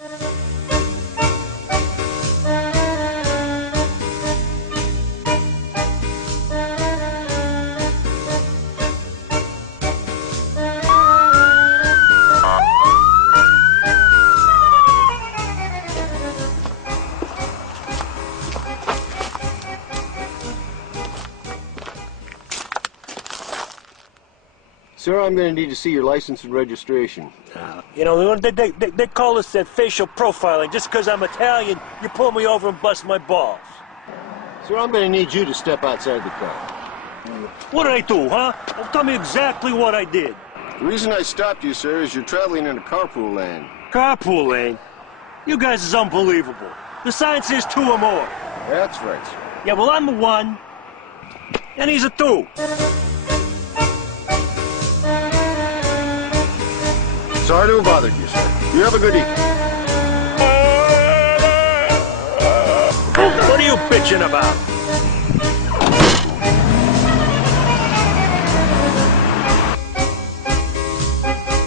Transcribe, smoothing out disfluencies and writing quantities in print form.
Sir, I'm going to need to see your license and registration. You know, they call this that facial profiling. Just because I'm Italian, you pull me over and bust my balls. Sir, I'm going to need you to step outside the car. What did I do, huh? Well, tell me exactly what I did. The reason I stopped you, sir, is you're traveling in a carpool lane. Carpool lane? You guys is unbelievable. The sign says 2 or more. That's right, sir. Yeah, well, I'm a 1, and he's a 2. Sorry to have bothered you, sir. You have a good evening. What are you bitching about?